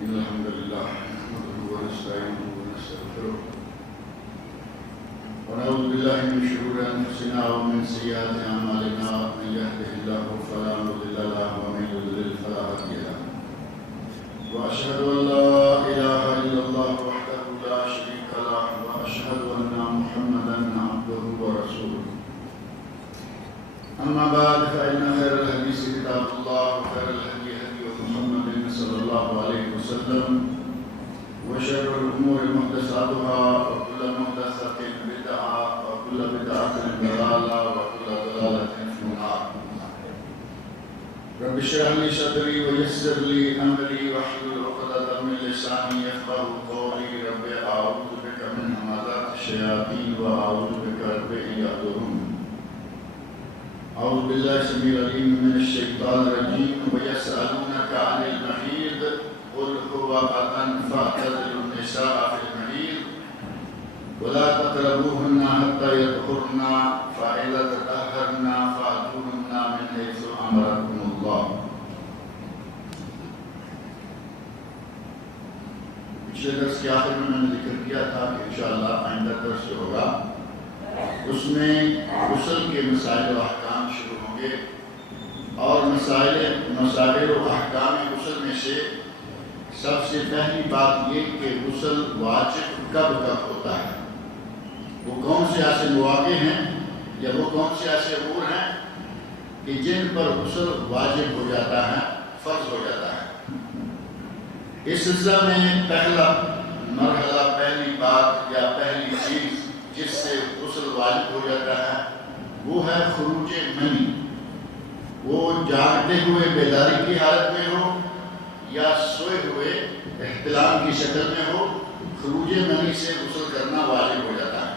إن الحمد لله نحمده ونستعينه ونستغفره ونعوذ بالله من شرور أنفسنا ومن سيئات أعمالنا من يهده الله فلا مضل له ومن يضلل فلا هادي له وأشهد أن لا إله إلا الله وحده لا شريك له وأشهد أن محمدا عبده ورسوله أما بعد فإن خير الحديث كتاب الله وخير الهدي هدي محمد صلى الله عليه وسلم وشر الأمور محدثاتها وكل محدثة بدعة وكل بدعة ضلالة وكل ضلالة في النار. رب اشرح لي صدري ويسر لي أمري واحلل عقدة من لساني يفقهوا قولي. رب أعوذ بك من همزات الشياطين وأعوذ بك رب أن يحضرون. أعوذ بالله السميع العليم من الشيطان الرجيم. ويسألونك عن المحيض قل هو أذى فاعتزلوا النساء في المحيض ولا تقربوهن حتى يطهرن فإذا تطهرن فأتوهن من حيث أمركم الله. پچھلے درس کے آخر میں نے ذکر کیا تھا کہ انشاءاللہ آئندہ درس جو ہوگا اس میں غسل کے مسائل و احکام شروع ہوں گے، اور مسائل و احکام غسل میں سے سب سے پہلی بات یہ کہ غسل واجب کب ہوتا ہے، وہ کون سے ایسے مواقع ہیں یا وہ کون سے ایسے امور ہیں کہ جن پر غسل واجب ہو جاتا ہے، فرض ہو جاتا ہے۔ اس سلسلہ میں پہلا مرحلہ، پہلی بات یا پہلی چیز جس سے غسل واجب ہو جاتا ہے وہ ہے خروج منی۔ وہ جاگتے ہوئے بیداری کی حالت میں ہو یا سوئے ہوئے احتلام کی شکل میں ہو، خروج منی سے غسل کرنا واجب ہو جاتا ہے۔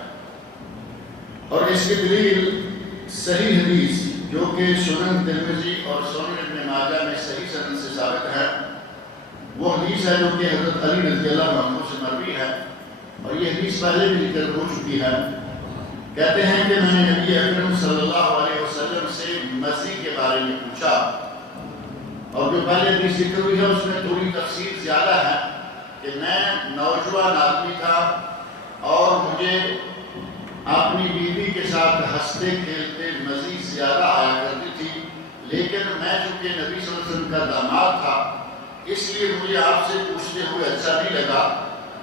اور اس کی دلیل صحیح حدیث جو کہ سنن ترمذی اور سنن ابن ماجہ میں صحیح سند سے ثابت ہے، وہ حدیث ہے جو کہ حضرت علی رضی اللہ عنہ سے مروی ہے، اور یہ حدیث پہلے بھی ذکر ہو چکی ہے۔ کہتے ہیں کہ میں نے نبی اکرم صلی اللہ علیہ وسلم سے مزی کے بارے میں پوچھا، اور جو پہلے حدیث ذکر ہوئی ہے اس میں تھوڑی تفصیل زیادہ ہے کہ میں نوجوان آدمی تھا اور مجھے اپنی بیوی کے ساتھ ہنستے کھیلتے مزی زیادہ آیا کرتی تھی، لیکن میں چونکہ نبی صلی اللہ علیہ وسلم کا داماد تھا اس لیے مجھے آپ سے پوچھتے ہوئے اچھا نہیں لگا،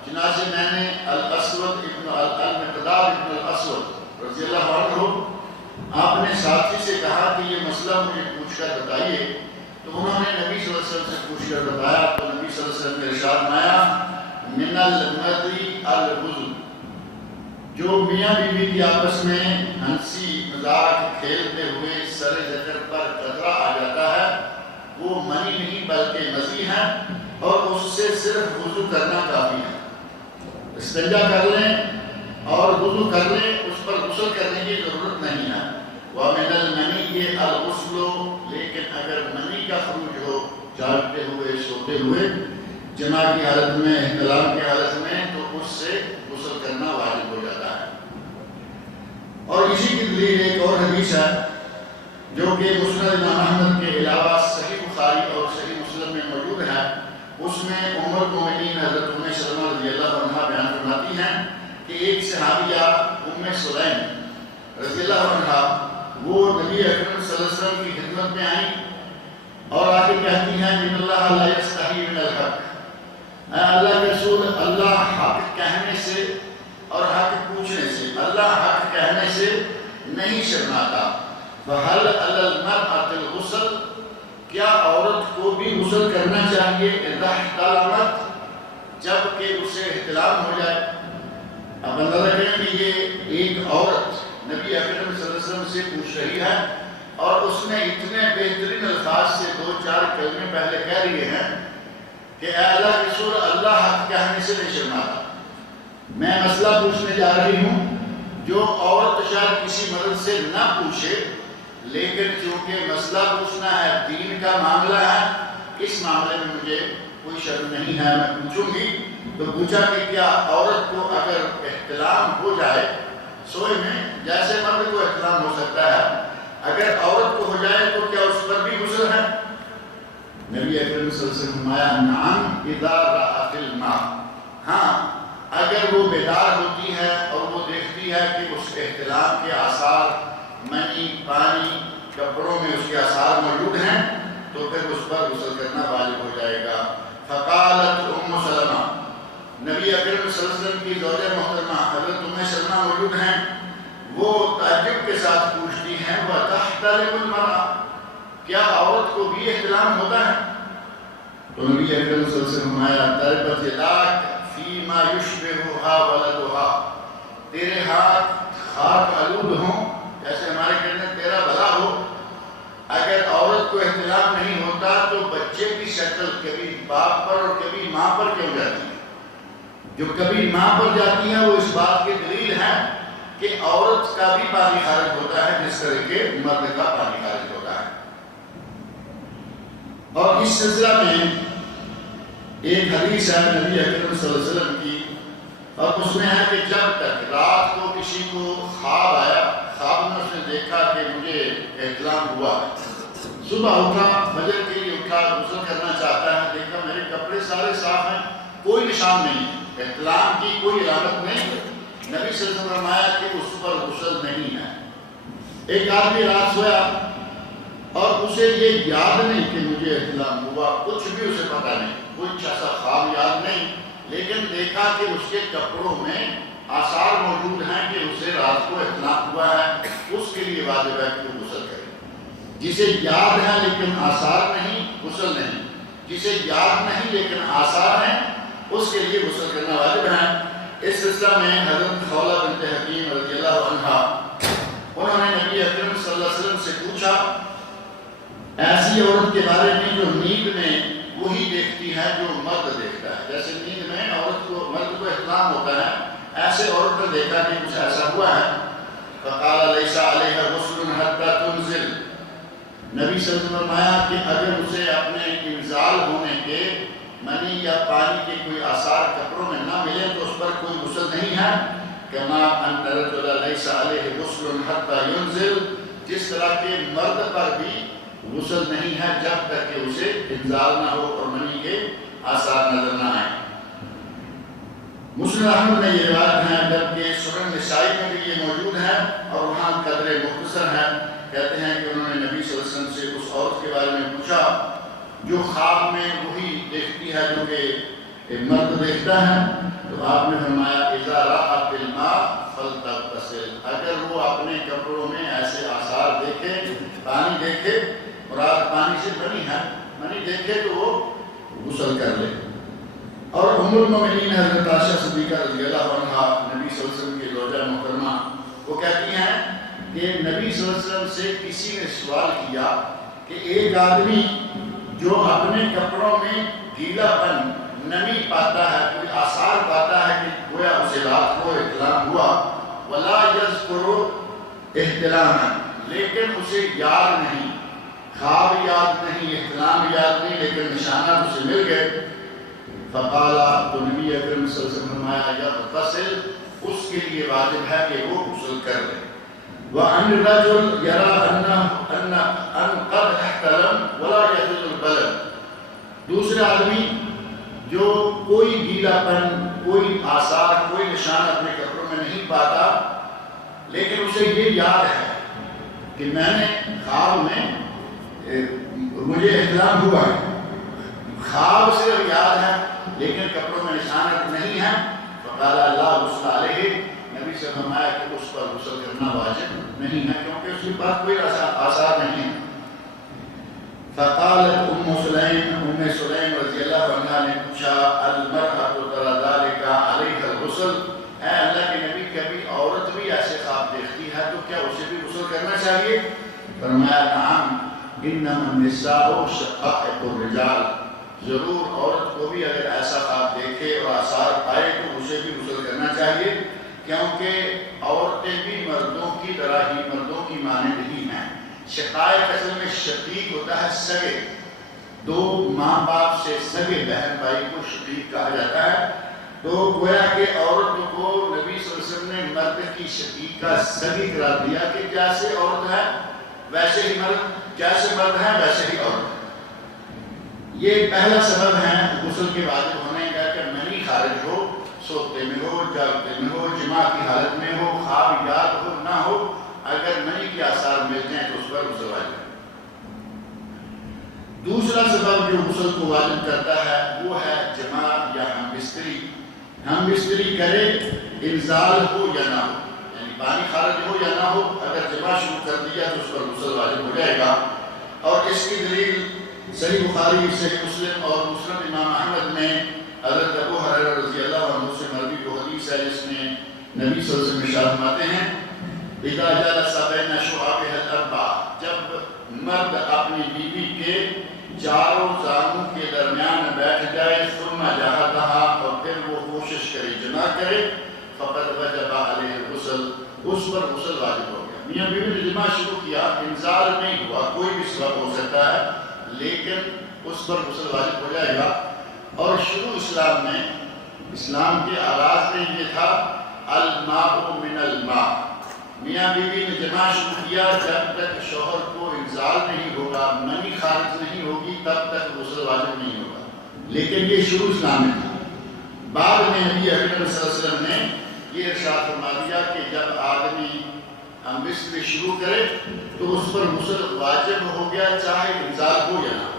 چنانچہ میں نے المقداد ابن الاسود رضی اللہ عنہ اپنے ساتھی سے کہا کہ یہ مسئلہ مجھے پوچھ کر بتائیے، تو انہوں نے نبی صلی اللہ علیہ وسلم سے پوچھ کر بتایا، تو نبی صلی اللہ علیہ وسلم نے ارشاد فرمایا من المدی الغسل، جو میاں بیوی کی آپس میں ہنسی مذاق کھیلتے ہوئے سر ذکر پر قطرہ آ جاتا ہے وہ منی نہیں بلکہ مزی ہے، اور اس سے صرف وضو کرنا کافی ہے۔ استنجا کر لیں اور وضو کر لیں، اس پر غسل کرنے کی ضرورت نہیں ہے۔ وَمِنَ الْمَنِيِّ الْغُسْلُ، لیکن اگر منی کا خروج ہو جاگتے ہوئے سوتے ہوئے جماع کی حالت میں احتلام کی حالت میں، تو اس سے غسل کرنا واجب ہو جاتا ہے۔ اور اسی کی دلیل ایک اور حدیث ہے جو کہ مسند امام احمد کے علاوہ صحیح بخاری اور صحیح مسلم میں موجود ہے۔ اس میں ام المؤمنین حضرت ام سلمہ رضی اللہ عنہ بیان فرماتی ہیں کہ ایک صحابیہ ام سلیم رضی اللہ عنہ وہ نبی اکرم صلی اللہ علیہ وسلم کی خدمت میں آئیں اور آ کے کہتی ہیں ان اللہ لا یستحی من الحق، اے اللہ کے رسول، اللہ حق کہنے سے اور حق پوچھنے سے، اللہ حق کہنے سے نہیں شرماتا۔ فَهَلْ عَلَى الْمَرْأَةِ الْغُسْلُ، کیا عورت کو بھی غسل کرنا چاہیے اذا احتلمت، جب کہ اسے احتلام ہو جائے؟ اب اندازہ کریں کہ یہ ایک عورت نبی اکرم صلی اللہ علیہ وسلم سے پوچھ رہی ہے اور اس نے اتنے بہترین الفاظ سے دو چار کلمے پہلے کہہ رہے ہیں کہ اے اللہ کے رسول، اللہ حق کہنے سے نہیں شرماتا۔ میں مسئلہ پوچھنے جا رہی ہوں جو عورت شاید کسی مرد سے نہ پوچھے، لیکن چونکہ مسئلہ پوچھنا ہے، دین کا معاملہ ہے، اس معاملے میں مجھے کوئی شرم نہیں ہے، میں پوچھوں گی۔ تو پوچھا کہ کیا عورت کو اگر احتلام ہو جائے سوئے میں، جیسے مرد کو احتلام ہو سکتا ہے، اگر عورت کو ہو جائے تو کیا اس پر بھی غسل ہے؟ نبی اکرم صلی اللہ علیہ وسلم فرمایا نعم اذا ہاں اگر وہ بیدار ہوتی ہے اور وہ دیکھتی ہے کہ اس احتلام کے آثار منی پانی کپڑوں میں اس کے آثار موجود ہیں تو پھر اس پر غسل کرنا واجب ہو جائے گا۔ فقالت ام سلمہ، نبی اکرم صلی اللہ علیہ وسلم کی زوجہ محترمہ حضرت ام سلمہ موجود ہیں، وہ تعجب کے ساتھ پوچھتی ہیں وَتَحْتَلِمُ الْمَرْأَةُ، کیا عورت کو بھی احتلام ہوتا ہے؟ تو نبی اکرم صلی اللہ علیہ وسلم فرمایا تربت یداک فیما یشبہھا ولدھا، تیرے ہاتھ خاک آلود ہوں، جیسے ہمارے کہنے تیرا بھلا ہو، اگر عورت کو احتلام نہیں ہوتا تو بچے کی شکل کبھی باپ پر اور کبھی ماں پر کیوں جاتی ہے؟ جو کبھی ماں پر جاتی ہے وہ اس بات کی دلیل ہے کہ عورت کا بھی پانی خارج ہوتا ہے جس طرح کے مرد کا پانی خارج ہوتا ہے۔ اور اس سلسلہ میں ایک حدیث ہے نبی اکرم صلی اللہ علیہ وسلم کی، اور اس میں ہے کہ جب تک رات کو کسی کو خواب آیا، خواب میں اس نے دیکھا کہ مجھے احتلام ہوا ہے، صبح اٹھا فجر کے لیے اٹھا غسل کرنا چاہتا ہے، دیکھا میرے کپڑے سارے صاف ہیں، کوئی نشان نہیں، احتلام کی کوئی علامت نہیں، نبی صلی اللہ علیہ وسلم نے فرمایا کہ اس پر غسل نہیں ہے۔ ایک آدمی رات سویا اور اسے یہ یاد نہیں کہ مجھے احتلام ہوا، کچھ بھی اسے پتہ نہیں، کوئی ایسا خواب یاد نہیں، لیکن دیکھا کہ اس کے کپڑوں میں آثار موجود ہیں کہ اسے رات کو احتلام ہوا ہے، اس کے لیے واجب ہے کہ وہ غسل کرے۔ جسے یاد ہے لیکن آثار نہیں، غسل نہیں، جسے یاد نہیں لیکن آثار ہیں، اس کے لیے غسل کرنا واجب ہے۔ اس سلسلہ میں حضرت خولہ بنت حکیم رضی اللہ عنہا، انہوں نے نبی اکرم صلی اللہ علیہ وسلم سے پوچھا ایسی عورت کے بارے میں جو نیند میں وہی دیکھتی ہے جو مرد دیکھتا ہے، جیسے نیند میں عورت کو مرد کو احتلام ہوتا ہے، ایسے عورت نے دیکھا کہ کچھ ایسا ہوا ہے۔ فقال لیس علیہ غسل حتی تنزل، نبی صلی اللہ علیہ وسلم نے فرمایا کہ اگر اسے اپنے انزال ہونے کے منی یا پانی کے کوئی آثار کپڑوں میں نہ ملے تو اس پر کوئی غسل نہیں ہے۔ کما ان الرجل لیس علیہ غسل حتی ینزل، جس طرح کے مرد پر بھی غسل نہیں ہے جب تک کہ اسے انزال نہ ہو اور منی کے آثار نظر نہ آئے۔ مسلم احمد میں یہ روایت ہے، جبکہ سنن نسائی میں بھی یہ موجود ہے اور وہاں قدر مختصر ہے۔ کہتے ہیں کہ انہوں نے نبی صلی اللہ علیہ وسلم سے اس عورت کے بارے میں پوچھا جو خواب میں وہی دیکھتی ہے جو کہ مرد دیکھتا ہے، تو آپ نے فرمایا اذا رأت الماء فلتغتسل، اگر وہ اپنے کپڑوں میں ایسے آثار دیکھے، پانی دیکھے، مراد پانی سے بنی ہے، منی دیکھے تو وہ غسل کر لے۔ اور ام المؤمنین حضرت عائشہ صدیقہ رضی اللہ عنہا، نبی صلی اللہ علیہ وسلم کی زوجہ محترمہ، وہ کہتی ہیں کہ نبی صلی اللہ علیہ وسلم سے کسی نے سوال کیا کہ ایک آدمی جو اپنے کپڑوں میں گیلا پن، نمی پاتا ہے، کوئی آثار پاتا ہے کہ گویا اسے رات کو احتلام ہوا، ولا یذکر احتلاما، لیکن اسے یاد نہیں، خواب یاد نہیں، احتلام یاد نہیں، لیکن نشانات اسے مل گئے۔ فقالا، تو نبی اکرم صلی اللہ علیہ وسلم نے فرمایا یغتسل، اس کے لیے واجب ہے کہ وہ غسل کر لے۔ وَأَنْ الرَّجُلْ يَرَى أَنْ قَدْ احْتَلَمَ وَلَا يَحِلُّ الْبَلَدُ، دوسرا آدمی جو کوئی گیلا پن، کوئی آثار، کوئی نشان اپنے کپڑوں میں نہیں پاتا، لیکن اسے یہ یاد ہے کہ میں نے خواب میں مجھے احتلام ہوا ہے، خواب صرف یاد ہے لیکن کپڑوں میں نشانت نہیں ہے، فقال لا غسل علیہ، نبی سے فرمایا کہ اس پر غسل کرنا واجب نہیں ہے کیونکہ اس کے پاس کوئی آثار نہیں ہے۔ فقالت ام سلیم رضی اللہ عنہا نے پوچھا المرأۃ تری ذلک علیہ الغسل، اے اللہ کے نبی کبھی عورت بھی ایسے خواب دیکھتی ہے تو کیا اسے بھی غسل کرنا چاہیے؟ فرمایا نعم انما النساء شقائق الرجال، ضرور عورت کو بھی اگر ایسا خواب دیکھے اور آثار پائے تو اسے بھی غسل کرنا چاہیے، کیونکہ عورتیں بھی مردوں کی طرح ہی مردوں کی مانند ہی ہیں۔ شقائق اصل میں شقیق ہوتا ہے سگے، دو ماں باپ سے سگے بہن بھائی کو شقیق کہا جاتا ہے، تو گویا کہ عورت کو نبی صلی اللہ علیہ وسلم نے مرد کی شقیق کا سگی قرار دیا کہ جیسے عورت ہے ویسے ہی مرد، جیسے مرد ہے ویسے ہی عورت ہے۔ یہ پہلا سبب ہے غسل کے واجب ہونے کا کہ منی خارج ہو، سوتے میں ہو، جاگتے میں ہو، جماع کی حالت میں ہو، خواب یاد ہو نہ ہو، اگر منی کے آثار مل جائیں تو اس پر غسل واجب ہے۔ دوسرا سبب جو غسل کو واجب کرتا ہے وہ ہے جماع یا ہم بستری۔ ہم بستری کرے انزال ہو یا نہ ہو، یعنی پانی خارج ہو یا نہ ہو، اگر جماع شروع کر دیا تو اس پر غسل واجب ہو جائے گا۔ اور اس کی دلیل صحیح بخاری، صحیح مسلم اور مسند امام احمد میں حضرت ابو ہریرہ رضی اللہ عنہ سے مروی وہ حدیث ہے جس میں نبی صلی اللہ علیہ وسلم ارشاد فرماتے ہیں اذا جلس بین شعابہ الاربع، جب مرد اپنی بیوی کے چاروں زانوں کے درمیان بیٹھ جائے، ثم جہدہا، اور پھر وہ کوشش کرے جماع کرے، فقد وجب علیہ الغسل، اس پر غسل واجب ہو گیا۔ میاں بیوی نے جماع شروع کیا، انزال نہیں ہوا، کوئی بھی سبب ہو سکتا ہے، لیکن اس پر غسل واجب ہو جائے گا۔ اور شروع اسلام میں، اسلام کے آغاز میں یہ تھا الماء من الماء، میاں بیوی نے جماع شروع کیا، جب تک شوہر کو انزال نہیں ہوگا، منی خارج نہیں ہوگی، تب تک غسل واجب نہیں ہوگا، لیکن یہ شروع اسلام میں تھا۔ بعد میں نبی اکرم صلی اللہ علیہ وسلم نے یہ ارشاد فرما دیا کہ جب آدمی ہم بستری شروع کرے تو اس پر غسل واجب ہو گیا، چاہے انزال ہو یا نہ ہو۔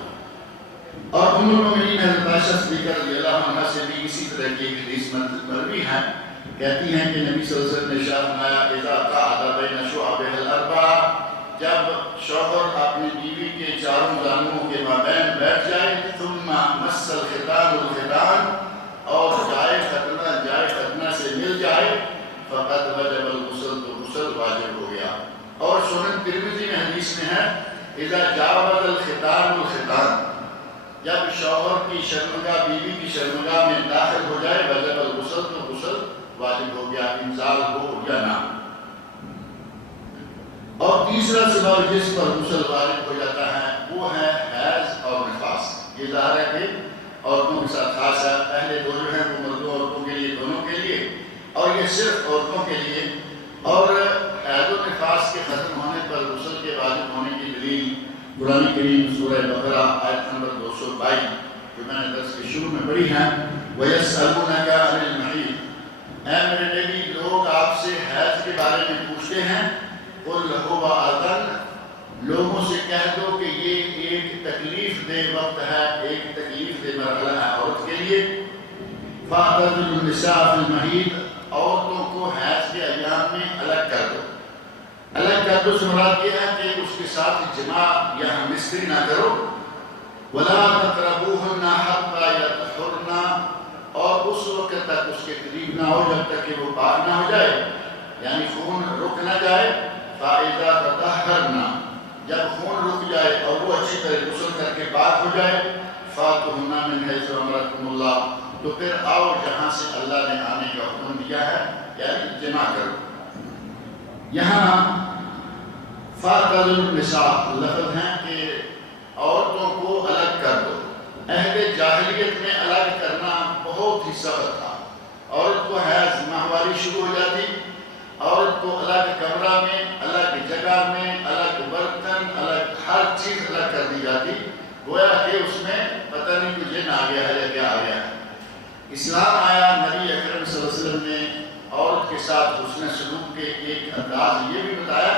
اور ام المؤمنین حضرت عائشہ صدیقہ رضی اللہ عنہا سے بھی اسی طرح کی ایک حدیث مروی ہے، کہتی ہیں کہ نبی صلی اللہ علیہ وسلم نے ارشاد فرمایا اذا قعد بین شعبہ الاربع، جب شوہر اپنی بیوی کے چاروں زانوں کے مابین بیٹھ جائے، ثم مس الختان الختان، اور جائے ختنہ سے مل جائے، فقد وجب الغسل، تو غسل واجب ہو گیا۔ اور سنن ترمذی میں حدیث میں ہے اذا جاوز الختان الختان، جب شوہر کی شرمگاہ بیوی کی شرمگاہ میں داخل ہو جائے، وجب الغسل، تو غسل واجب ہو گیا، انزال ہو یا نہ۔ اور تیسرا سبب جس پر غسل واجب ہو جاتا ہے وہ ہے حیض اور نفاس۔ یہ ظاہر ہے کہ عورتوں کے ساتھ خاص ہے، پہلے دو جو ہیں وہ مردوں عورتوں کے لیے، دونوں کے لیے، اور یہ صرف عورتوں کے لیے۔ اور حیض و نفاس کے ختم ہونے پر غسل کے واجب ہونے کی دلیل قرآن کریم سورہ بقرہ آیت نمبر 222 جو میں نے درس کے شروع میں پڑھی ہے، وَيَسْأَلُونَكَ عَنِ الْمَحِيضِ، اے میرے نبی لوگ آپ سے حیض کے بارے میں پوچھتے ہیں، قُلْ هُوَ أَذًى، لوگوں سے کہہ دو کہ یہ ایک تکلیف دہ وقت ہے، ایک تکلیف دہ مرحلہ ہے عورت کے لیے۔ فَاعْتَزِلُوا النِّسَاءَ فِي الْمَحِيضِ، عورتوں کو حیض کے ایام میں الگ کر دو۔ الگ کر دو سے مراد یہ ہے کہ اس کے ساتھ جماع یا ہم بستری نہ کرو۔ وَلَا تَقْرَبُوهُنَّ حَتَّى يَطْهُرْنَ، اور اس وقت تک اس کے قریب نہ ہو جب تک کہ وہ پاک نہ ہو جائے، یعنی خون رک نہ جائے۔ فَإِذَا تَطَهَّرْنَ، جب خون رک جائے اور وہ اچھی طرح غسل کر کے پاک ہو جائے، فَاتُوهُنَّ مِنْ حَيْثُ أَمَرَكُمُ اللَّهُ، تو پھر آؤ جہاں سے اللہ نے آنے کا حکم دیا ہے، یعنی جماع کرو۔ یہاں فَاعْتَزِلُوا النِّسَاء لفظ ہیں کہ عورتوں کو الگ کر دو۔ عہد جاہلیت میں الگ کرنا بہت ہی سخت تھا، عورت کو حیض ماہواری شروع ہو جاتی، عورت کو الگ کمرہ میں، الگ جگہ میں، الگ برتن، الگ ہر چیز الگ کر دی جاتی، گویا کہ اس میں پتہ نہیں کہ جن آ گیا ہے یا کیا آ گیا ہے۔ اسلام آیا، نبی اکرم صلی اللہ علیہ وسلم نے عورت کے ساتھ حسن سلوک کے ایک انداز یہ بھی بتایا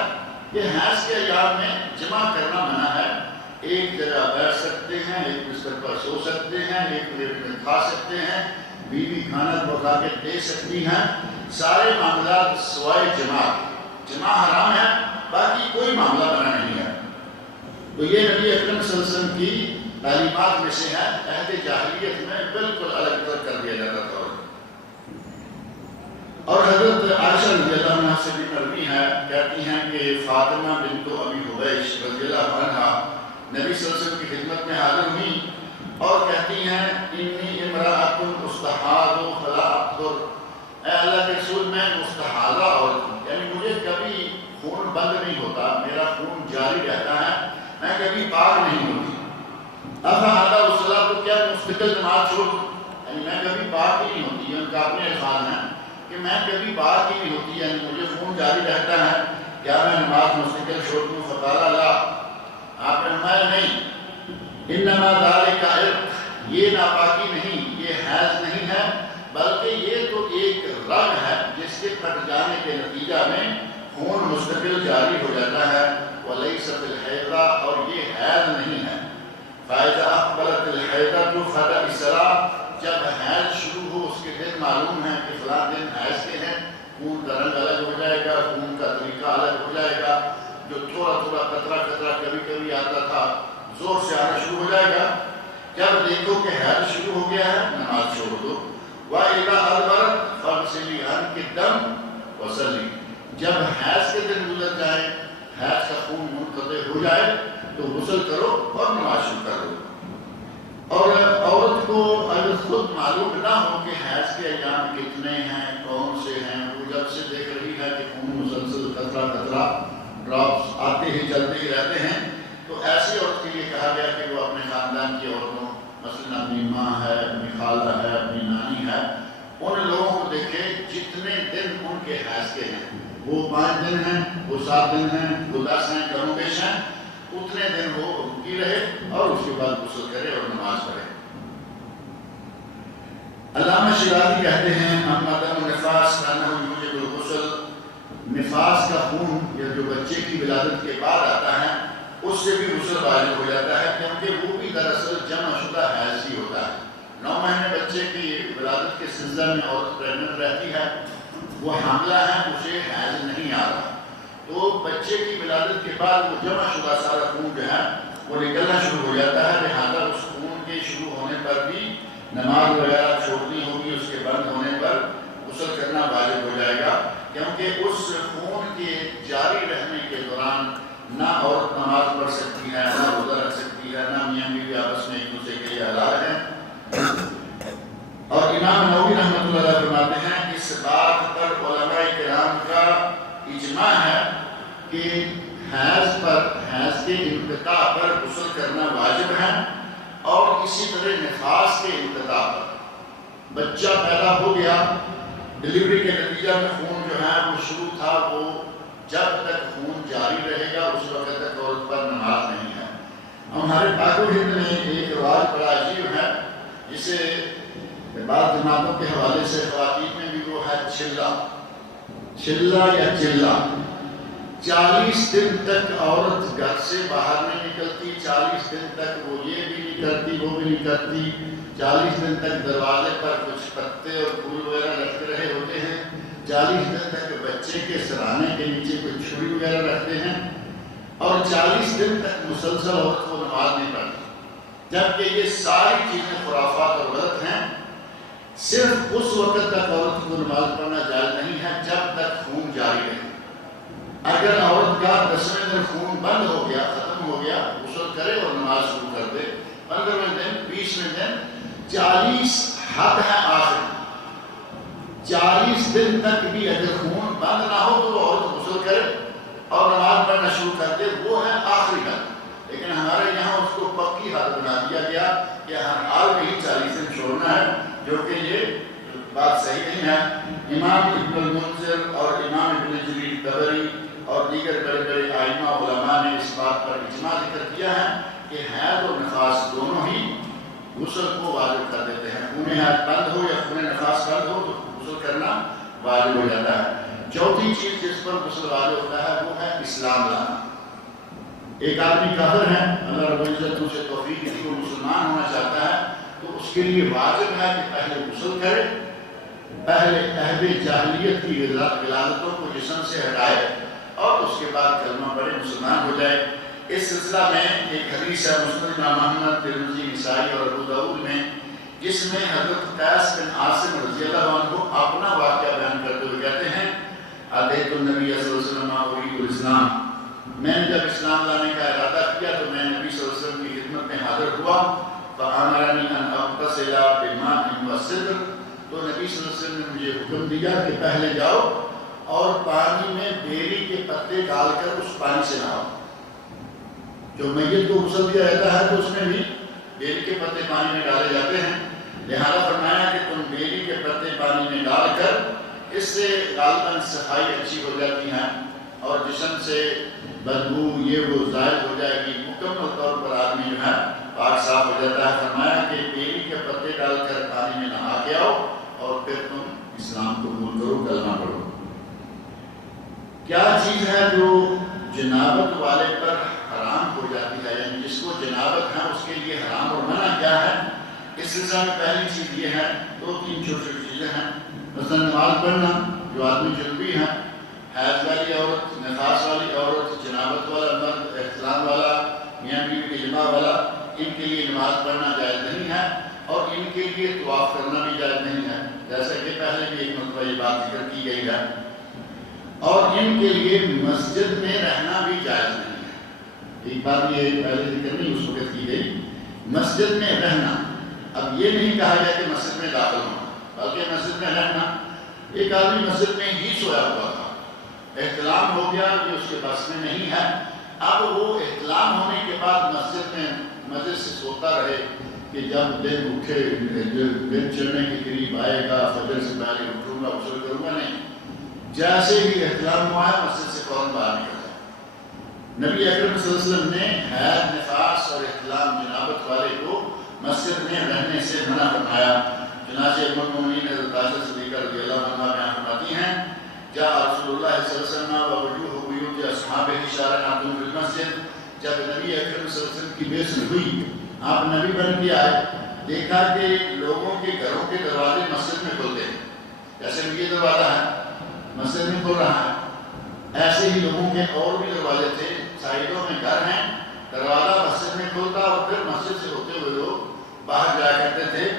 کہ حیض کے ایام میں جماع کرنا منع ہے، ایک جگہ بیٹھ سکتے ہیں، ایک بستر پر سو سکتے ہیں، ایک پلیٹ میں کھا سکتے ہیں، بیوی کھانا پکا کے دے سکتی ہیں، سارے معاملات سوائے جماع حرام ہے، باقی کوئی معاملہ منع نہیں ہے۔ تو یہ نبی اکرم صلی اللہ علیہ وسلم کی تعلیمات میں سے ہے، عہد جاہلیت میں بالکل الگ کر دیا جاتا تھا۔ اور حضرت عائشہ رضی اللہ عنہ سے بھی مروی ہے، کہتی ہیں کہ فاطمہ بنت ابی حبیش رضی اللہ عنہ نبی صلی اللہ علیہ وسلم کی خدمت میں حاضر ہوئی اور کہتی ہیں انی امرأۃ مستحاض فلا اقدر، اے اللہ کے رسول میں مستحاضہ عورت ہوں، یعنی مجھے کبھی خون بند نہیں ہوتا، میرا خون جاری رہتا ہے، میں کبھی پاک نہیں ہوتی۔ افعلی الصلاۃ، تو کیا مستقل نماز چھوڑ دوں، یعنی میں کبھی پاک ہی نہیں ہوتی، ان کا اپنے الفاظ ہیں کہ میں کبھی پاک ہی نہیں ہوتی، یعنی مجھے خون جاری رہتا ہے، کیا میں نماز مستقل چھوڑ دوں؟ فقال لا، آپ نے فرمایا نہیں، انما ذالک عرق، یہ ناپاکی نہیں، یہ حیض نہیں ہے، پھٹ جانے کے نتیجہ میں خون مستقل جاری ہو جاتا ہے، وَلَيْسَ فِي الْحَيْضَةِ، اور یہ حیض نہیں ہے۔ فَإِذَا أَقْبَلَتِ الْحَيْضَةُ فَدَأِ الصَّلَاةِ، جب حیض شروع ہو، اس کے دن معلوم ہے کہ فلاں دن حیض کے ہیں، خون کا رنگ الگ ہو جائے گا، خون کا طریقہ الگ ہو جائے گا، جو تھوڑا تھوڑا قطرہ قطرہ کبھی کبھی آتا تھا زور سے آنا شروع ہو جائے گا۔ جب دیکھو کہ حیض شروع ہو گیا ہے، نماز چھوڑ دو۔ وَإِذَا أَدْبَرَتْ فَاغْسِلِي عَنْكِ الدَّمَ وَصَلِّي، جب حیض کے دن گزر جائے، حیض کا خون منقطع ہو جائے تو غسل کرو اور نماز شروع کر دو۔ اور عورت کو اگر خود معلوم نہ ہو کہ حیض کے ایام کتنے ہیں، کون سے ہیں، وہ جب سے دیکھ رہی ہے کہ خون مسلسل قطرہ قطرہ ڈراپس آتے ہی چلتے ہی رہتے ہیں، تو ایسی عورت کے لیے کہا گیا کہ وہ اپنے خاندان کی عورتوں، مثلا اپنی ماں ہے، اپنی خالہ ہے، اپنی نانی ہے، ان لوگوں کو دیکھے جتنے دن ان کے حیض کے ہیں، وہ 5 دن ہیں، وہ 7 دن ہیں، وہ 10 ہیں، کم و بیش ہیں، اتنے دن وہ رکی رہے اور اس کے بعد غسل کرے اور نماز پڑھے۔ علامہ شیرازی کہتے ہیں اما دم نفاس فانہ یوجب الغسل، نفاس کا خون یا جو بچے کی ولادت کے بعد آتا ہے اس سے بھی غسل واجب ہو جاتا ہے، کیونکہ وہ بھی دراصل جمع شدہ حیض ہی ہوتا ہے۔ 9 مہینے بچے کی ولادت کے سلسلہ میں عورت پریگننٹ رہتی ہے، وہ حاملہ ہے، اسے حیض نہیں آ رہا، تو بچے کی ولادت کے بعد وہ جمع شدہ سارا خون جو ہے وہ نکلنا شروع ہو جاتا ہے، لہٰذا اس خون کے شروع ہونے پر بھی نماز وغیرہ چھوڑنی ہوگی، اس کے بند ہونے پر غسل کرنا واجب ہو جائے گا، کیونکہ اس خون کے جاری رہنے کے دوران نہ عورت نماز پڑھ سکتی ہے، نہ روزہ رکھ سکتی ہے، نہ میاں بیوی آپس میں ایک دوسرے کے لیے حلال ہیں۔ اور امام نووی رحمۃ اللہ علیہ فرماتے ہیں کہ اس بات پر علماء کرام کا اجماع ہے کہ حیض کے انقطاع پر غسل کرنا واجب ہے، اور اسی طرح نفاس کے انقطاع پر، بچہ پیدا ہو گیا، ڈلیوری کے نتیجہ میں خون جو ہے وہ شروع تھا، وہ جب تک خون جاری رہے گا اس وقت تک عورت پر نماز نہیں ہے۔ ہمارے پاک و ہند میں ایک رواج بڑا عجیب ہے، جسے بعض جماعتوں کے حوالے سے خواتین میں بھی وہ ہے چلہ یا چلہ۔ 40 دن تک عورت گھر سے باہر نہیں نکلتی، 40 دن تک وہ یہ بھی نہیں کرتی، وہ بھی نہیں کرتی، 40 دن تک دروازے پر کچھ پتے اور پھول وغیرہ رکھتے رہے ہوتے ہیں، 40 دن تک بچے کے سرانے کے نیچے کوئی چھری وغیرہ رکھتے ہیں، اور 40 دن تک مسلسل عورت کو نماز نہیں پڑھتی، جبکہ یہ ساری چیزیں خرافات اور غلط ہیں۔ صرف اس وقت تک عورت کو نماز پڑھنا جائز نہیں ہے جب تک خون جاری رہے۔ اگر عورت کا 10ویں دن خون بند ہو گیا، ختم ہو گیا، غسل کرے اور نماز شروع کر دے، 15ویں دن، 20ویں دن، 40 حد ہے آخر، 40 دن تک بھی اگر خون بند نہ ہو تو عورت غسل کرے اور نماز پڑھنا شروع کر دے، وہ ہے آخری حد۔ لیکن ہمارے یہاں اس کو پکی حد بنا دیا گیا کہ ہر حال میں ہی 40 دن چھوڑنا ہے، جو کہ یہ بات صحیح نہیں ہے۔ امام ابن المنذر اور امام ابن جریر طبری اور دیگر بڑے بڑے ائمہ علماء نے اس بات پر اجماع ذکر کیا ہے کہ حیض اور نفاس دونوں ہی غسل کو واجب کر دیتے ہیں، خون حیض بند ہو یا خون نفاس بند ہو تو غسل کرنا واجب ہو جاتا ہے۔ چوتھی چیز جس پر غسل واجب ہوتا ہے وہ ہے اسلام لانا۔ ایک آدمی کافر ہے، اللہ رب العزت اسے توفیق دی، وہ مسلمان ہونا چاہتا ہے، تو اس کے لیے واجب ہے کہ پہلے غسل کرے، پہلے عہد جاہلیت کی غلاظتوں کو جسم سے ہٹائے اور اس کے بعد کلمہ پڑھے، مسلمان ہو جائے۔ اس سلسلہ میں ایک حدیث ہے مسند امام احمد، ترمذی، نسائی اور ابو داؤد میں، جس میں حضرت قیس بن عاصم رضی اللہ عنہ اپنا واقعہ بیان کرتے ہوئے کہتے ہیں اتیت النبی صلی اللہ علیہ وسلم اريد الاسلام، میں نے جب اسلام لانے کا ارادہ کیا تو میں نبی صلی اللہ علیہ وسلم کی خدمت میں حاضر ہوا، فامرنی ان اغتسل بماء وسدر، تو نبی صلی اللہ علیہ وسلم نے مجھے حکم دیا کہ پہلے جاؤ اور پانی میں بیری کے پتے ڈال کر اس پانی سے نہاؤ۔ جو میت کو غسل دیا جاتا ہے تو اس میں بھی بیری کے پتے پانی میں ڈالے جاتے ہیں، لہذا فرمایا کہ تم بیری کے پتے پانی میں ڈال کر، اس سے غالباً صفائی اچھی ہو جاتی ہے اور جسم سے بدبو یہ وہ ظاہر ہو جائے گی، مکمل طور پر آدمی جو ہے پاک صاف ہو جاتا ہے۔ فرمایا کہ بیری کے پتے ڈال کر پانی میں نہا کے آؤ اور پھر تم اسلام قبول کرو، کلمہ پڑھو۔ کیا چیز ہے جو جنابت والے پر حرام ہو جاتی ہے، یعنی جس کو جنابت ہے اس کے لیے حرام اور منع کیا ہے؟ اس سلسلہ میں پہلی چیز یہ ہے، 2-3 چھوٹی چھوٹی چیزیں ہیں، مثلا نماز پڑھنا، جو آدمی جنوبی ہے، حیض والی عورت، نفاس والی عورت، جنابت والا مرد، احتلام والا، میاں بیوی کے جماع والا، ان کے لیے نماز پڑھنا جائز نہیں ہے، اور ان کے لیے طواف کرنا بھی جائز نہیں ہے، جیسا کہ پہلے بھی ایک مرتبہ یہ بات ذکر کی گئی ہے، اور ان کے لیے مسجد میں رہنا بھی جائز نہیں ہے۔ ایک بات یہ پہلے ذکر نہیں اس وقت کی گئی، مسجد میں رہنا، اب یہ نہیں کہا گیا کہ مسجد میں داخل ہونا، بلکہ مسجد میں رہنا۔ ایک آدمی مسجد میں ہی سویا ہوا تھا، احتلام ہو گیا، یہ اس کے بس میں نہیں ہے، اب وہ احتلام ہونے کے بعد مسجد میں مزے سے سوتا رہے کہ جب دن اٹھے، دن چڑھنے کے قریب آئے گا، فجر سے پہلے اٹھوں گا، غسل کروں گا، نہیں، جیسے ہی احتلام ہوا ہے مسجد سے فوراً باہر نکل جائے۔ نبی اکرم صلی اللہ علیہ وسلم نے حیض، نفاس اور احتلام جنابت والے کو مسجد میں رہنے سے منع فرمایا۔ چنانچہ ام المؤمنین حضرت عائشہ صدیقہ رضی اللہ عنہا بیان فرماتی ہیں، جاء رسول اللہ صلی اللہ علیہ وسلم ووجوہ بیوت اصحابہ شارعۃ فی المسجد، جب نبی اکرم صلی اللہ علیہ وسلم کی بعثت ہوئی، آپ نبی بن کے آئے، دیکھا کہ لوگوں کے گھروں کے دروازے مسجد میں کھلتے ہیں، جیسے یہ دروازہ ہے مسجد میں کھل رہا ہے، ایسے ہی لوگوں کے اور بھی دروازے تھے، سائڈوں میں گھر ہیں، دروازہ مسجد میں کھلتا اور پھر مسجد سے ہوتے ہوئے لوگ باہر جایا کرتے تھے۔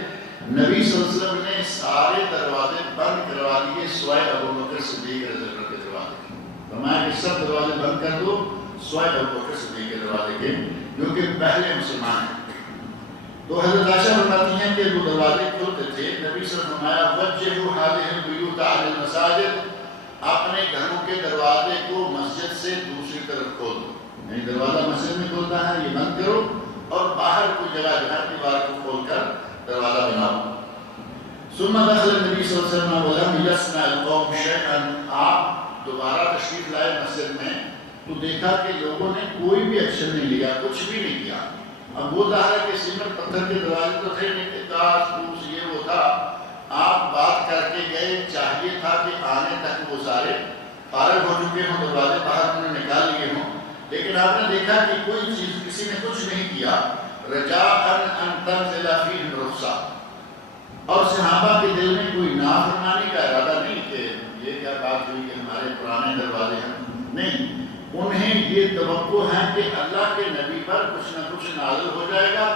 نبی صلی اللہ علیہ وسلم نے سارے دروازے بند کروا دیے سوائے ابو بکر صدیق رضی اللہ عنہ کے دروازے، فرمایا کہ سب دروازے بند کر دو سوائے ابو بکر صدیق کے دروازے کے، جو کہ پہلے مسلمان ہیں۔ تو حضرت عائشہ فرماتی ہیں کہ وہ دروازے کھلتے تھے، نبی صلی اللہ علیہ وسلم فرمایا وجہوا ہذہ البیوت علی المساجد، اپنے گھروں کے دروازے کو مسجد سے دوسری طرف کھول دو، یعنی دروازہ مسجد میں کھلتا ہے یہ بند کرو، اور باہر کوئی جگہ جو ہے دیوار کو کھول کر دروازہ بناؤ۔ ثم دخل النبی صلی اللہ علیہ وسلم ولم یصنع القوم شیئا، آپ دوبارہ تشریف لائے مسجد میں تو دیکھا کہ لوگوں نے کوئی بھی ایکشن نہیں لیا، کچھ بھی نہیں کیا۔ اب وہ ظاہر ہے کہ سیمنٹ پتھر کے دروازے تو تھے نہیں، کہ کاش پوس یہ وہ تھا، آپ بات کر کے گئے، چاہیے تھا کہ آنے تک وہ سارے فارغ ہو چکے ہوں، دروازے باہر انہوں نے نکال لیے ہوں، لیکن آپ نے دیکھا کہ کوئی چیز کسی نے کچھ نہیں کیا۔ رجاء ان تنزل فیہم رخصہ، اور صحابہ کے دل میں کوئی نافرمانی کا ارادہ نہیں کہ یہ کیا بات ہوئی کہ ہمارے پرانے دروازے ہیں، نہیں، انہیں یہ توقع ہے کہ اللہ کے نبی پر کچھ نہ کچھ نازل ہو جائے گا،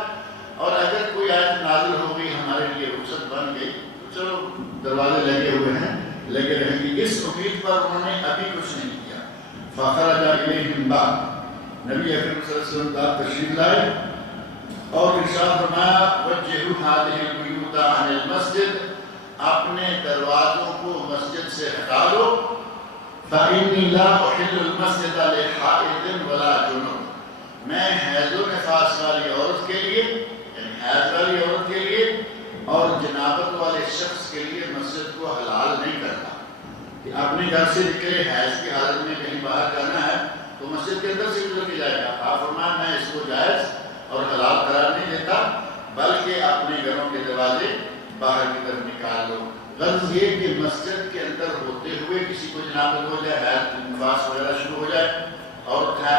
اور اگر کوئی آیت نازل ہو گئی ہمارے لیے رخصت بن گئی تو چلو دروازے لگے ہوئے ہیں، لگے رہیں گے، اس امید پر انہوں نے ابھی کچھ نہیں کیا۔ فخرج الیہم بعد، نبی اکرم صلی اللہ علیہ وسلم کا تشریف لائے اور ارشاد فرمایا وجہوا ہذہ البیوت عن المسجد، اپنے دروازوں کو مسجد سے ہٹا دو، فإنی لا احل المسجد لحائض ولا جنب، میں حیض و نفاس والی عورت کے لیے، یعنی حیض والی عورت کے لیے اور جنابت والے شخص کے لیے مسجد کو حلال نہیں کرتا کہ اپنے گھر سے نکلے حیض کی حالت میں کہیں باہر جانا ہے تو مسجد کے اندر سے گزر کے جائے گا۔ آپ فرمایا میں اس کو جائز اور حلال قرار نہیں دیتا، بلکہ اپنے گھروں کے دروازے باہر کی طرف نکال لو۔ غرض یہ کہ مسجد کے اندر ہوتے ہوئے کسی کو جنابت ہو جائے، حیض نفاس وغیرہ شروع ہو جائے، عورت ہے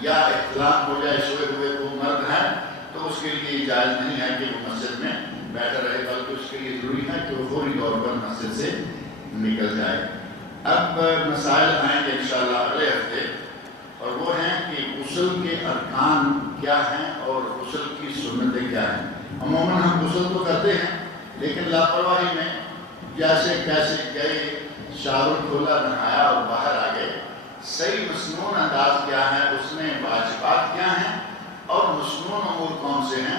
یا احتلام ہو جائے، سوئے ہوئے وہ مرد ہیں، تو اس کے لیے جائز نہیں ہے کہ وہ مسجد میں بیٹھا رہے، بلکہ اس کے لیے ضروری ہے کہ وہ فوری طور پر مسجد سے نکل جائے۔ اب مسائل آئیں گے انشاءاللہ اگلے ہفتے، اور وہ ہیں کہ غسل کے ارکان کیا ہیں اور غسل کی سنتیں کیا ہیں۔ عموماً ہم غسل تو کرتے ہیں، لیکن لاپرواہی میں جیسے کیسے گئے، شاور کھولا، نہایا اور باہر آ گئے۔ صحیح مسنون انداز کیا ہے، اس میں واجبات کیا ہیں اور مسنون امور کون سے ہیں،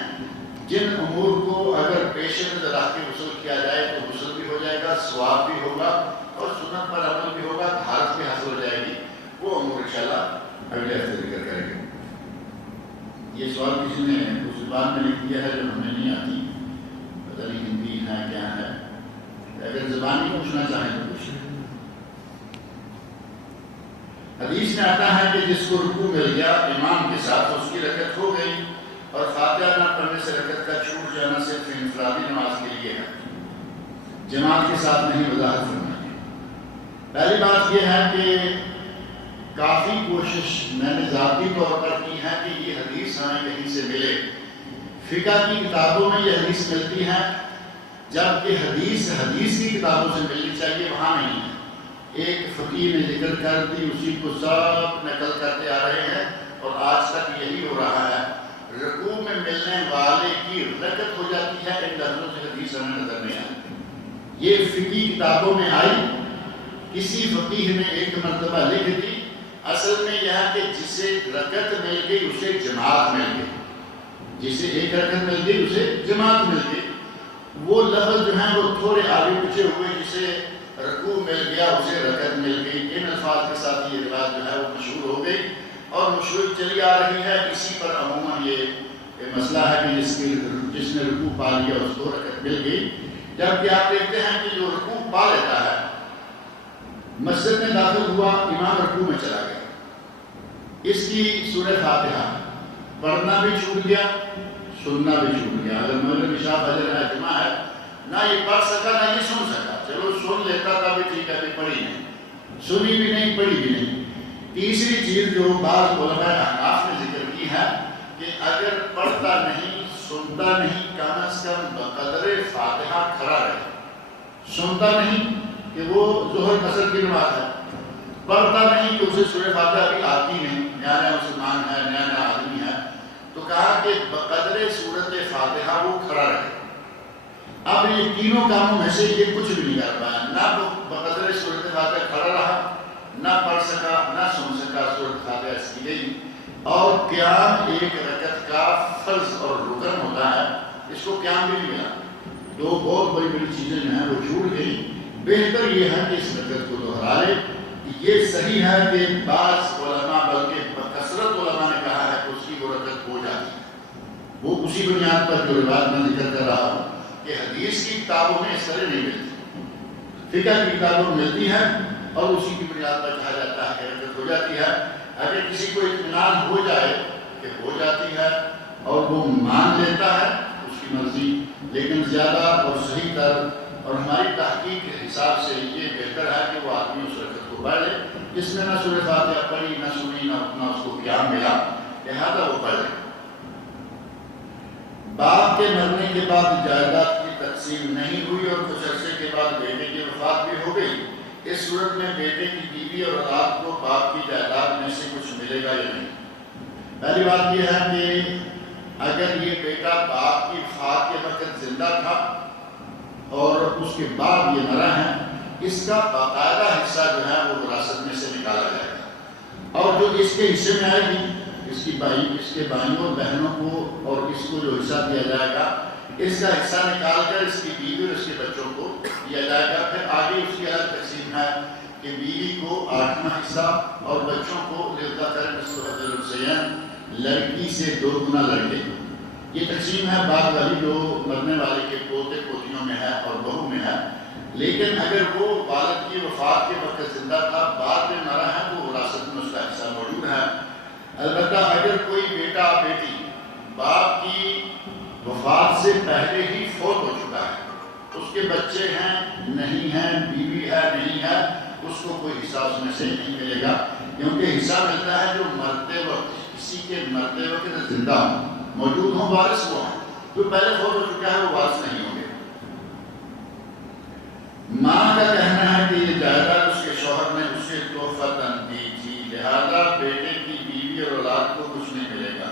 جن امور کو اگر پیش نظر رکھ کے غسل کیا جائے تو غسل بھی ہو جائے گا، ثواب بھی ہوگا اور سنت پر عمل بھی ہوگا، طہارت بھی حاصل ہو جائے گی، وہ امور انشاءاللہ اگلے ہفتے ذکر کریں گے۔ یہ سوال کسی نے اس زبان میں لکھ دیا ہے جو ہمیں نہیں آتی، پتہ نہیں ہندی ہے کیا ہے، اگر زبانی پوچھنا چاہیں تو پوچھیں۔ حدیث میں آتا ہے کہ جس کو رکوع مل گیا امام کے ساتھ اس کی رکعت ہو گئی، اور فاتحہ نہ پڑھنے سے رکعت کا چھوٹ جانا صرف انفرادی نماز کے لیے ہے، جماعت کے ساتھ نہیں، وضاحت فرمائیے۔ پہلی بات یہ ہے کہ کافی کوشش میں نے ذاتی طور پر کی ہے کہ یہ حدیث ہمیں کہیں سے ملے. فقہ کی کتابوں میں یہ حدیث ملتی ہے، جبکہ حدیث کی کتابوں سے ملنی چاہیے، وہاں نہیں ہے. ایک فقیر نے ذکر کر دی، اسی کو سب نقل کرتے آ رہے ہیں اور آج تک یہی ہو رہا ہے. رکوع میں ملنے والے کی رکعت ہو جاتی ہے، ان لفظوں سے حدیث ہمیں نظر نہیں آتی. یہ فقہی کتابوں میں آئی، کسی فقیہ نے ایک مرتبہ لکھ دی. اصل میں یہ ہے کہ جسے رکعت مل گئی اسے جماعت مل گئی، جسے ایک رکعت مل گئی اسے جماعت مل گئی. وہ لفظ جو ہیں وہ تھوڑے آگے پیچھے ہوئے، جسے رکوع مل گیا اسے رکعت مل گئی. ان الفاظ کے ساتھ یہ روایت جو ہے وہ مشہور ہو گئی اور مشہور چلی آ رہی ہے. اسی پر عموماً یہ مسئلہ ہے کہ جس نے رکوع پا لیا اس کو رکعت مل گئی. جبکہ آپ دیکھتے ہیں کہ جو رکوع پا لیتا ہے، مسجد میں داخل ہوا، امام رکوع میں چلا گیا، اس کی سورہ فاتحہ پڑھنا بھی چھوٹ گیا، سننا بھی چھوٹ گیا. اگر مغرب عشاء فجر اجماع ہے، نہ یہ پڑھ سکا نہ یہ سن سکا. چلو سن لیتا تھا بھی ٹھیک ہے، پڑھی نہیں، سنی بھی نہیں، پڑھی بھی نہیں. تیسری چیز جو بعض علماء احناف نے ذکر کی ہے کہ اگر پڑھتا نہیں، سنتا نہیں، کم از کم بقدر فاتحہ کھڑا رہے. سنتا نہیں کہ وہ ظہر عصر کی نماز ہے، پڑھتا نہیں کہ اسے سورہ فاتحہ بھی آتی نہیں، نیا نیا مسلمان ہے، نیا نیا آدمی ہے، تو کہا کہ بقدر سورت فاتحہ وہ کھڑا رہے. اب یہ تینوں کاموں میں سے یہ کچھ بھی نہیں کر پایا، نہ بقدر سورت فاتحہ کھڑا رہا، نہ پڑھ سکا، نہ سن سکا. سورت فاتحہ اس کی گئی. اور قیام ایک رکعت کا فرض اور رکن ہوتا ہے، اس کو قیام بھی نہیں ملا. دو بہت بڑی بڑی چیزیں جو ہیں وہ چھوٹ گئی. بہتر یہ ہے کہ اس رکعت کو دہرا لے. یہ صحیح ہے کہ بعض علماء بلکہ بکثرت علماء نے کہا ہے کہ اس کی وہ رکعت ہو جاتی ہے. وہ اسی بنیاد پر جو روایت میں ذکر کر رہا ہوں کہ حدیث کی کتابوں میں اس طرح نہیں ملتی، فقہ کی کتابوں میں ملتی ہے اور اسی کی بنیاد پر کہا جاتا ہے کہ رکعت ہو جاتی ہے. اگر کسی کو اطمینان ہو جائے کہ ہو جاتی ہے اور وہ مان لیتا ہے اس کی مرضی، لیکن زیادہ اور صحیح تر اور ہماری تحقیق کے حساب سے یہ بہتر ہے کہ وہ آدمی اس رکعت کو پڑھ لے جس میں نہ سورہ فاتحہ پڑھی، نہ سنی، نہ اس کو قیام ملا، لہذا وہ پڑھ لے. باپ کے مرنے کے بعد جائیداد کی تقسیم نہیں ہوئی اور کچھ عرصے کے بعد بیٹے کی وفات بھی ہو گئی. اس صورت میں بیٹے کی بیوی اور اولاد کو باپ کی جائیداد میں سے کچھ ملے گا یا نہیں؟ پہلی بات یہ ہے کہ اگر یہ بیٹا باپ کی وفات کے وقت زندہ تھا اور اس کے بعد یہ مرا ہے، اس کا باقاعدہ حصہ جو ہے وہ وراثت میں سے نکالا جائے گا، اور جو اس کے حصے میں آئے گی اس کے بھائیوں اور بہنوں کو اور اس کو جو حصہ دیا جائے گا، اس کا حصہ نکال کر اس کی بیوی اور اس کے بچوں کو دیا جائے گا. پھر آگے اس کی الگ تقسیم ہے کہ بیوی کو 8واں حصہ اور بچوں کو للذکر مثل حظ الانثیین، لڑکی سے 2 گنا لڑکے. یہ تقسیم ہے بعد والی جو مرنے والے کے پوتے پوتیوں میں ہے اور بہو میں ہے. لیکن اگر وہ والد کی وفات کے وقت زندہ تھا، بعد میں مرا ہے، تو وراثت میں اس کا حصہ موجود ہے. البتہ اگر کوئی بیٹا بیٹی باپ کی وفات سے پہلے ہی فوت ہو چکا ہے، اس کے بچے ہیں نہیں ہیں، بیوی ہے نہیں ہے، اس کو کوئی حصہ اس میں سے نہیں ملے گا، کیونکہ حصہ ملتا ہے جو مرتے وقت، کسی کے مرتے وقت زندہ موجود ہوں، وارث وہ ہیں. جو پہلے فوت ہو چکا ہے وہ وارث نہیں ہوں گے. ماں کا کہنا ہے کہ یہ جائیداد اس کے شوہر نے اسے تحفۃً دی تھی، لہذا بیٹے کی بیوی اور اولاد کو کچھ نہیں ملے گا.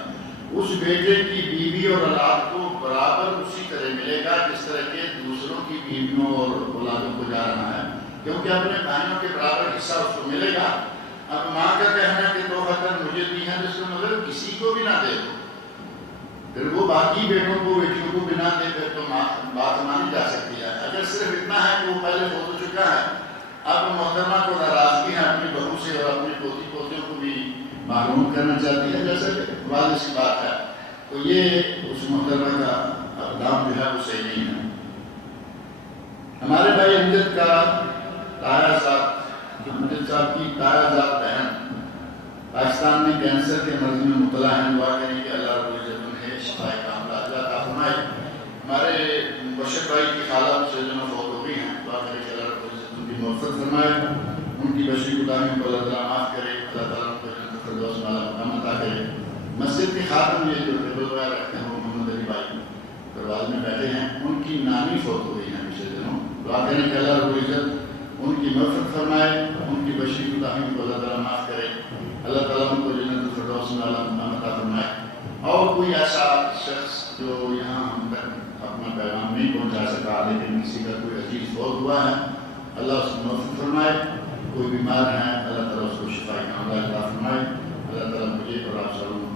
اس بیٹے کی بیوی اور اولاد کو برابر اسی طرح ملے گا جس طرح کے دوسروں کی بیویوں اور اولادوں کو جا رہا ہے، کیونکہ اپنے بھائیوں کے برابر حصہ اس کو ملے گا. اب ماں کا کہنا ہے کہ تحفۃً مجھے دی ہے، جس کا مطلب کسی کو بھی نہ دے دو، پھر وہ باقی بیٹوں کو بیٹیوں کو بنا دے، پھر تو بات مانی جا سکتی ہے. اگر صرف اتنا ہے کہ وہ پہلے فوت ہو چکا ہے، اب محترمہ کو ناراضگی ہے اپنی بہو سے اور اپنے پوتی پوتیوں کو بھی معلوم کرنا چاہتی ہے، جیسا کہ والد کی بات ہے، تو یہ اس محترمہ کا اقدام جو ہے وہ صحیح نہیں ہے. ہمارے بھائی امجد کا تایا صاحب، امجد صاحب کی تایا صاحب بہن پاکستان میں کینسر کے مرض میں مبتلا ہیں. دعا کریں کہ اللہ رب العزت انہیں شفا کاملہ عطا فرمائے. ہمارے مبشر بھائی کی خالہ سے جو فوت ہو گئی ہیں، دعا کریں کہ اللہ رب العزت ان کی مغفرت فرمائے. ان کی بشری کوتاہیوں کو اللہ تعالیٰ معاف کرے، اللہ تعالیٰ ان کو جنت الفردوس میں اعلیٰ مقام عطا کرے۔ مسجد کے خاتم یہ جو ٹیبل وغیرہ رکھتے ہیں وہ محمد علی بھائی دروازے میں بیٹھے ہیں، ان کی نانی فوت ہو گئی ہیں پچھلے دنوں۔ دعا کریں کہ اللہ رب العزت ان کی مغفرت فرمائے، ان کی بشری کوتاہیوں کو اللہ تعالیٰ معاف کرے، اللہ تعالیٰ ان کو جنت الفردوس میں اعلیٰ مقام عطا فرمائے۔ اور کوئی ایسا شخص جو یہاں ہم تک اپنا پیغام نہیں پہنچا سکا لیکن کسی کا کوئی عزیز فوت ہوا ہے، اللہ اس کو مغفرت فرمائے۔ کوئی بیمار ہے، اللہ تعالیٰ اس کو شفا کاملہ عطا فرمائے۔ اللہ تعالیٰ مجھے اور آپ سب